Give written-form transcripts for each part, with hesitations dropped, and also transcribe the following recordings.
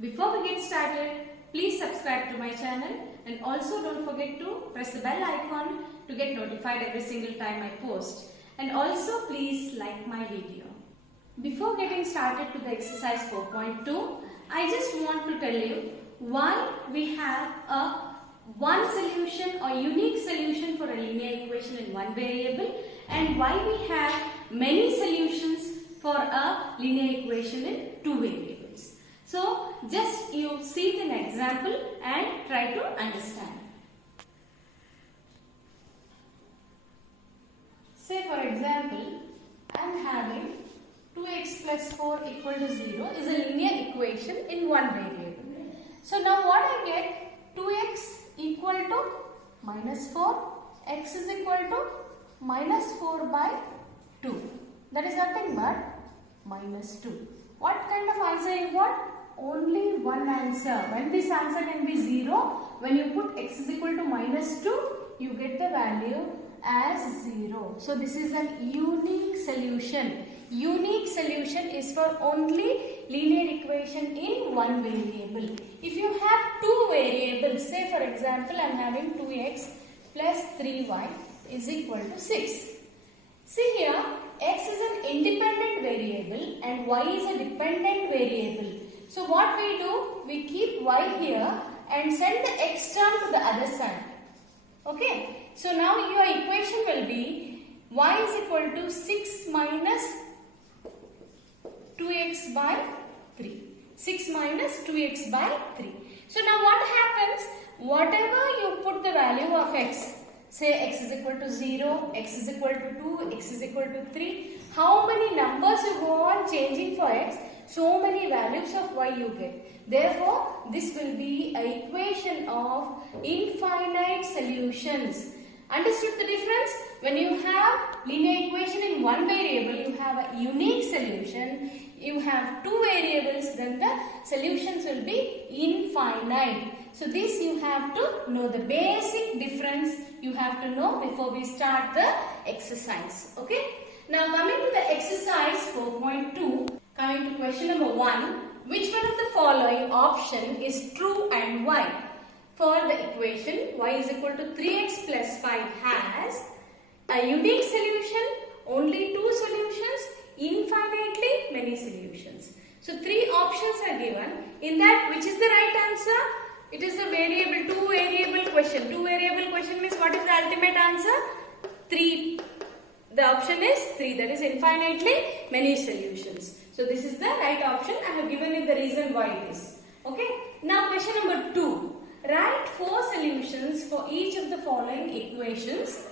Before we get started, please subscribe to my channel and also don't forget to press the bell icon to get notified every single time I post. And also please like my video. Before getting started to the exercise 4.2, I just want to tell you why we have a one solution or unique solution for a linear equation in one variable and why we have many solutions for a linear equation in two variables. So just you see an example and try to understand. Say for example, I am having 2x plus 4 equal to 0 is a linear equation in one variable. So now what I get? 2x equal to minus 4, x is equal to minus 4 by 2. That is nothing but minus 2. What kind of answer you got? Only one answer. When this answer can be 0, when you put x is equal to minus 2, you get the value as 0. So this is a unique solution. Unique solution is for only linear equation in one variable. If you have two variables, say for example I am having 2x plus 3y is equal to 6. See here, x is an independent variable and y is a dependent variable. So what we do, we keep y here and send the x term to the other side. Okay, so now your equation will be y is equal to 6 minus 2x by 3. 6 minus 2x by 3. So now what happens? Whatever you put the value of x, say x is equal to 0, x is equal to 2, x is equal to 3. How many numbers you go on changing for x? So many values of y you get. Therefore, this will be an equation of infinite solutions. Understood the difference? When you have linear equation in one variable, you have a unique solution. You have two variables, then the solutions will be infinite. So this you have to know the basic difference you have to know before we start the exercise. Okay? Now coming to the exercise 4.2, coming to question number 1, which one of the following option is true and why? For the equation y is equal to 3x plus 5 has a unique solution, only two solutions, infinitely many solutions. So three options are given. In that, which is the right answer? It is a variable, two variable question. Two variable question means what is the ultimate answer? 3. The option is 3, that is infinitely many solutions. So this is the right option. I have given you the reason why it is. Okay. Now question number 2. Write 4 solutions for each of the following equations.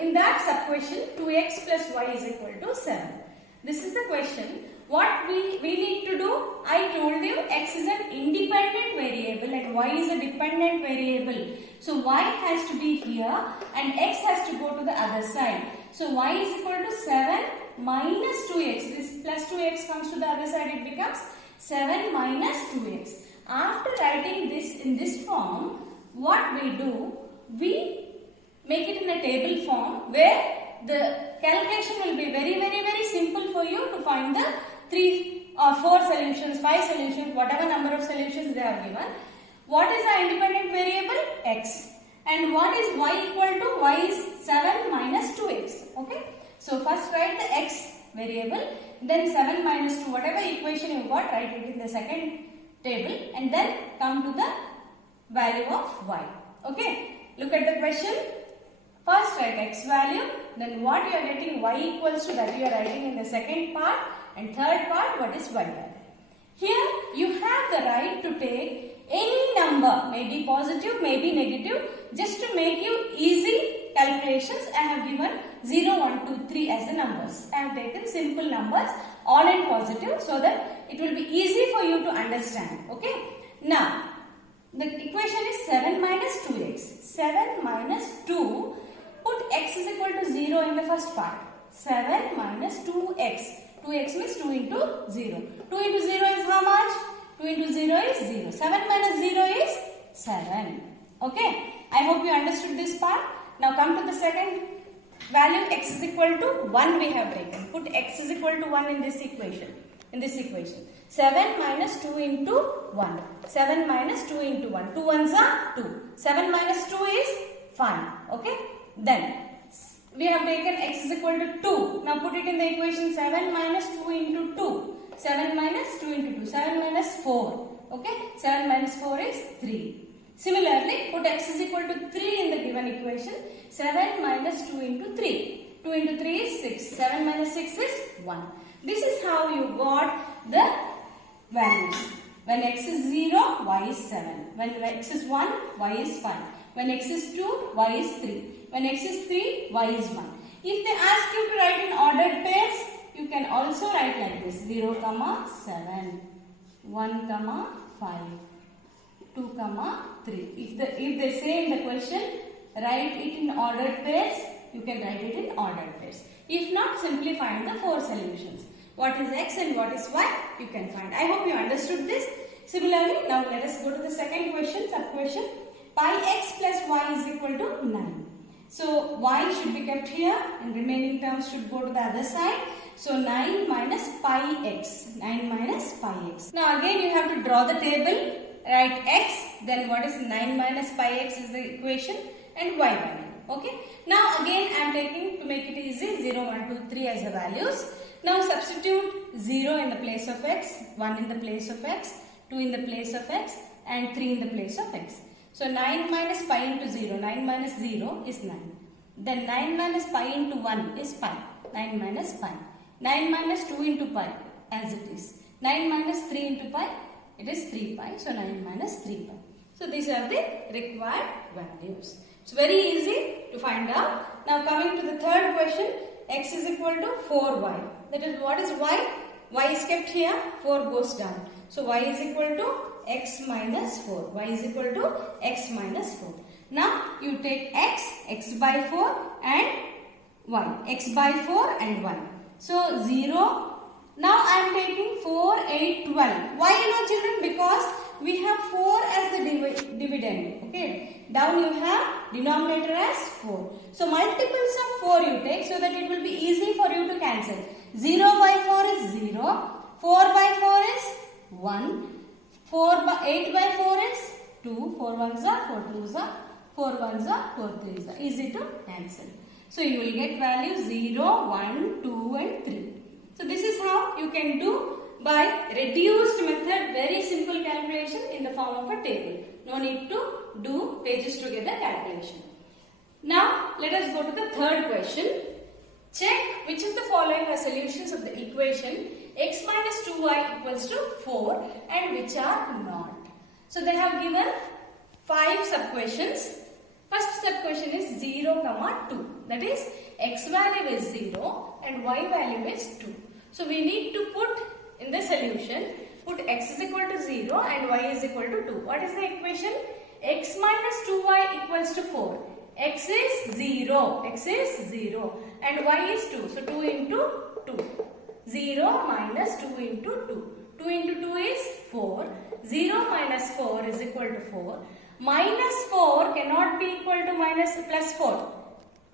In that sub-question, 2x plus y is equal to 7. This is the question. What we need to do? I told you x is an independent variable and y is a dependent variable. So y has to be here and x has to go to the other side. So y is equal to 7 minus 2x. This plus 2x comes to the other side, it becomes 7 minus 2x. After writing this in this form, what we do? We make it in a table form where the calculation will be very simple for you to find the 3 or 4 solutions, 5 solutions, whatever number of solutions they are given. What is the independent variable? X. And what is y equal to? Y is 7 minus 2x. Okay. So first write the x variable, then 7 minus 2, whatever equation you got, write it in the second table and then come to the value of y. Okay. Look at the question. First write x value, then what you are getting y equals to, that you are writing in the second part, and third part what is y value. Here you have the right to take any number, maybe positive, maybe negative, just to make you easy calculations. I have given 0, 1, 2, 3 as the numbers. I have taken simple numbers, all in positive, so that it will be easy for you to understand. Okay. Now, the equation is 7 minus 2x. 7 minus 2. Put x is equal to 0 in the first part. 7 minus 2x. 2x means 2 into 0. 2 into 0 is how much? 2 into 0 is 0. 7 minus 0 is 7. Okay. I hope you understood this part. Now come to the second value, x is equal to 1 we have taken. Put x is equal to 1 in this equation. in this equation. 7 minus 2 into 1. 7 minus 2 into 1. 2 ones are 2. 7 minus 2 is 5. Okay. Then we have taken x is equal to 2. Now put it in the equation. 7 minus 2 into 2. 7 minus 2 into 2. 7 minus 4. Okay. 7 minus 4 is 3. Similarly, put x is equal to 3 in the given equation. 7 minus 2 into 3. 2 into 3 is 6. 7 minus 6 is 1. This is how you got the values. When x is 0, y is 7. When x is 1, y is 5. When x is 2, y is 3. When x is 3, y is 1. If they ask you to write in ordered pairs, you can also write like this. 0, 7, 1, 5, 2, 3. If they say in the question, write it in ordered pairs, you can write it in ordered pairs. If not, simply find the 4 solutions. What is x and what is y, you can find. I hope you understood this. Similarly, now let us go to the second question, sub question. Pi x plus y is equal to 9. So, y should be kept here and remaining terms should go to the other side. So, 9 minus pi x. 9 minus pi x. Now, again you have to draw the table. Write x, then what is 9 minus pi x is the equation and y value. Okay. Now, again I am taking, to make it easy, 0, 1, 2, 3 as the values. Now, substitute 0 in the place of x, 1 in the place of x, 2 in the place of x and 3 in the place of x. So, 9 minus pi into 0, 9 minus 0 is 9. Then 9 minus pi into 1 is pi, 9 minus pi. 9 minus 2 into pi as it is. 9 minus 3 into pi, it is 3 pi. So, 9 minus 3 pi. So, these are the required values. It's very easy to find out. Now, coming to the third question, x is equal to 4y. That is, what is y? Y is kept here, 4 goes down. So, y is equal to x minus 4. Y is equal to x minus 4. Now, you take x by 4 and y. X by 4 and 1. So, 0. Now, I am taking 4, 8, 12. Why you know children? Because we have 4 as the dividend. Okay. Down you have denominator as 4. So, multiples of 4 you take so that it will be easy for you to cancel. 0 by 4 is 0. 4 by 4 is 1. 8 by 4 is 2. 4 ones are 4 twos are 4 ones are 4 threes are. Easy to cancel. So, you will get values 0, 1, 2 and 3. So, this is how you can do by reduced method, very simple calculation in the form of a table. No need to do pages together calculation. Now, let us go to the third question. Check which of the following are solutions of the equation x minus 2y equals to 4 and which are not. So, they have given 5 sub-questions. First sub-question is 0, 2. That is, x value is 0 and y value is 2. So, we need to put in the solution, put x is equal to 0 and y is equal to 2. What is the equation? X minus 2y equals to 4. X is 0. X is 0 and y is 2. So, 2 into 2. 0 minus 2 into 2. 2 into 2 is 4. 0 minus 4 is equal to 4. Minus 4 cannot be equal to plus 4.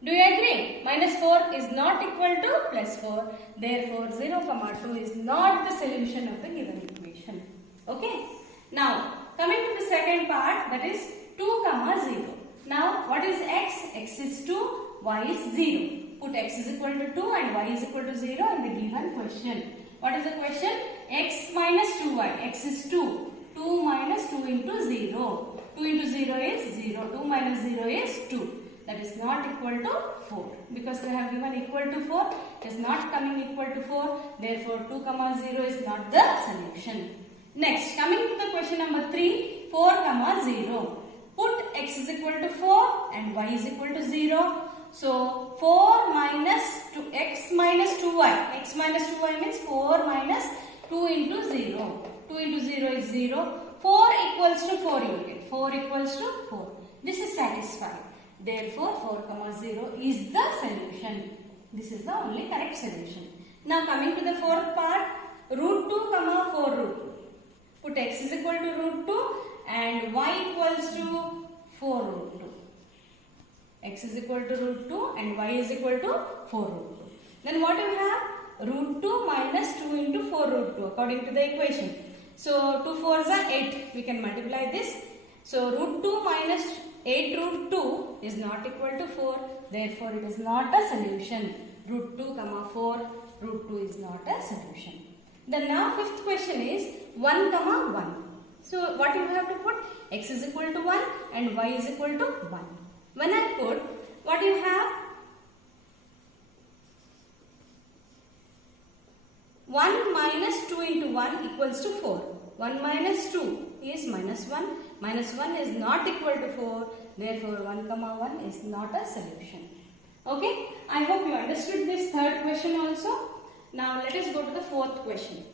Do you agree? Minus 4 is not equal to plus 4. Therefore, 0, 2 is not the solution of the given equation. Okay. Now, coming to the second part, that is 2, 0. Now, what is x? X is 2, y is 0. Put x is equal to 2 and y is equal to 0 in the given question. What is the question? X minus 2y. X is 2. 2 minus 2 into 0. 2 into 0 is 0. 2 minus 0 is 2. That is not equal to 4. Because they have given equal to 4, it is not coming equal to 4. Therefore, 2, 0 is not the solution. Next, coming to the question number 3, 4, 0. Put x is equal to 4 and y is equal to 0. So, 4 minus 2, x minus 2y. X minus 2y means 4 minus 2 into 0. 2 into 0 is 0. 4 equals to 4 you will get. 4 equals to 4. This is satisfied. Therefore, 4, 0 is the solution. This is the only correct solution. Now, coming to the fourth part, root 2, 4 root 2. Put x is equal to root 2 and y equals to 4 root 2. X is equal to root 2 and y is equal to 4 root 2. Then what do you have? root 2 minus 2 into 4 root 2 according to the equation. So 2 4s are 8. We can multiply this. So root 2 minus 8 root 2 is not equal to 4. Therefore, it is not a solution. Root 2 comma 4, root 2 is not a solution. Then now fifth question is 1 comma 1. So what you have to put? X is equal to 1 and y is equal to 1. When I put, what you have? 1 minus 2 into 1 equals to 4. 1 minus 2 is minus 1. Minus 1 is not equal to 4. Therefore, 1 comma 1 is not a solution. Okay, I hope you understood this third question also. Now let us go to the fourth question.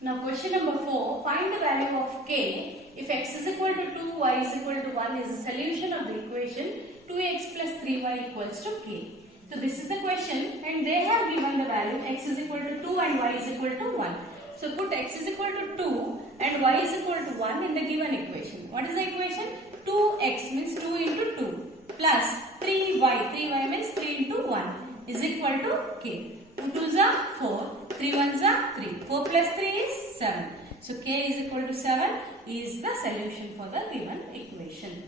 Now question number 4, find the value of k if x is equal to 2, y is equal to 1 is the solution of the equation 2x plus 3y equals to k. So this is the question and they have given the value x is equal to 2 and y is equal to 1. So put x is equal to 2 and y is equal to 1 in the given equation. What is the equation? 2x means 2 into 2 plus 3y, 3y means 3 into 1 is equal to k. 2 2s are 4, 3 1s are 3. 4 plus 3 is 7. So k is equal to 7 is the solution for the given equation.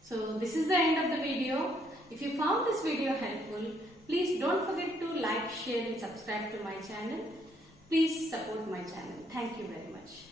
So this is the end of the video. If you found this video helpful, please don't forget to like, share and subscribe to my channel. Please support my channel. Thank you very much.